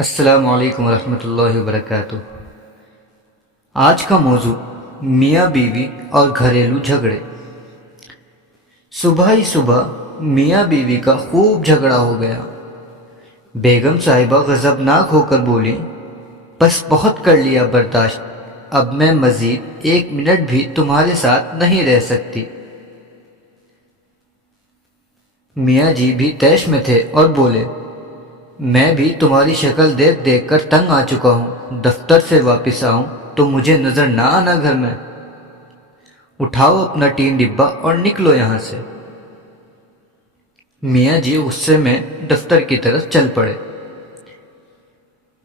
السلام علیکم ورحمۃ اللہ وبرکاتہ۔ آج کا موضوع میاں بیوی اور گھریلو جھگڑے۔ صبح ہی صبح میاں بیوی کا خوب جھگڑا ہو گیا۔ بیگم صاحبہ غضبناک ہو کر بولی، بس بہت کر لیا برداشت، اب میں مزید 1 منٹ بھی تمہارے ساتھ نہیں رہ سکتی۔ میاں جی بھی طیش میں تھے اور بولے، میں بھی تمہاری شکل دیکھ دیکھ کر تنگ آ چکا ہوں، دفتر سے واپس آؤں تو مجھے نظر نہ آنا گھر میں۔ اٹھاؤ اپنا ٹین ڈبہ اور نکلو یہاں سے۔ میاں جی غصے میں دفتر کی طرف چل پڑے۔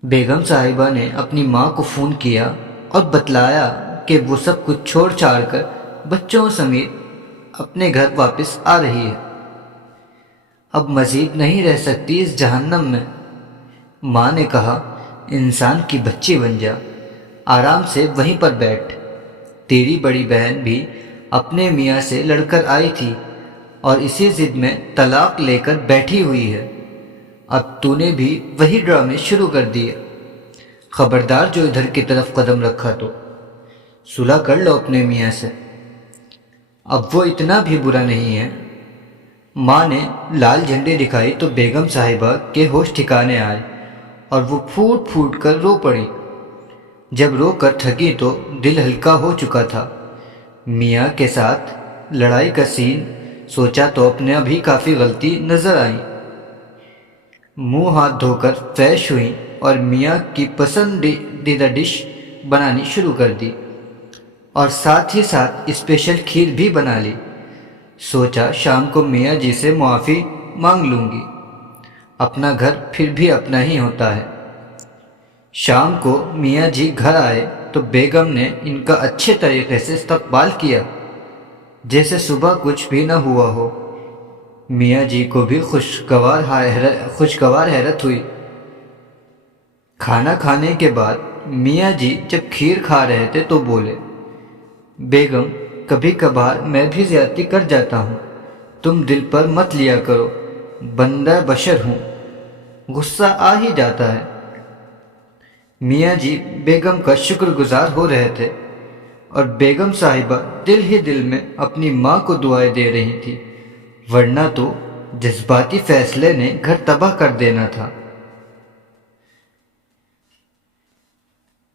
بیگم صاحبہ نے اپنی ماں کو فون کیا اور بتلایا کہ وہ سب کچھ چھوڑ چھاڑ کر بچوں سمیت اپنے گھر واپس آ رہی ہے، اب مزید نہیں رہ سکتی اس جہنم میں۔ ماں نے کہا، انسان کی بچی بن جا، آرام سے وہیں پر بیٹھ، تیری بڑی بہن بھی اپنے میاں سے لڑ کر آئی تھی اور اسی ضد میں طلاق لے کر بیٹھی ہوئی ہے، اب تو نے بھی وہی ڈرامے شروع کر دیے۔ خبردار جو ادھر کی طرف قدم رکھا تو صلح کر لو اپنے میاں سے، اب وہ اتنا بھی برا نہیں ہے۔ ماں نے لال جھنڈی دکھائی تو بیگم صاحبہ کے ہوش ٹھکانے آئے اور وہ پھوٹ پھوٹ کر رو پڑی۔ جب رو کر تھکی تو دل ہلکا ہو چکا تھا۔ میاں کے ساتھ لڑائی کا سین سوچا تو اپنے ابھی کافی غلطی نظر آئی۔ منہ ہاتھ دھو کر فریش ہوئیں اور میاں کی پسندیدہ ڈش بنانی شروع کر دی اور ساتھ ہی ساتھ اسپیشل کھیر بھی بنا لی۔ سوچا شام کو میاں جی سے معافی مانگ لوں گی، اپنا گھر پھر بھی اپنا ہی ہوتا ہے۔ شام کو میاں جی گھر آئے تو بیگم نے ان کا اچھے طریقے سے استقبال کیا، جیسے صبح کچھ بھی نہ ہوا ہو۔ میاں جی کو بھی خوشگوار حیرت ہوئی۔ کھانا کھانے کے بعد میاں جی جب کھیر کھا رہے تھے تو بولے، بیگم کبھی کبھار میں بھی زیادتی کر جاتا ہوں، تم دل پر مت لیا کرو، بندہ بشر ہوں، غصہ آ ہی جاتا ہے۔ میاں جی بیگم کا شکر گزار ہو رہے تھے اور بیگم صاحبہ دل ہی دل میں اپنی ماں کو دعائیں دے رہی تھی، ورنہ تو جذباتی فیصلے نے گھر تباہ کر دینا تھا۔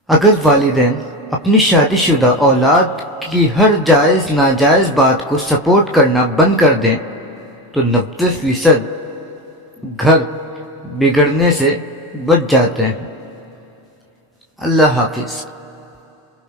اگر والدین اپنی شادی شدہ اولاد کی ہر جائز ناجائز بات کو سپورٹ کرنا بند کر دیں تو 90% گھر بگڑنے سے بچ جاتے ہیں۔ اللہ حافظ۔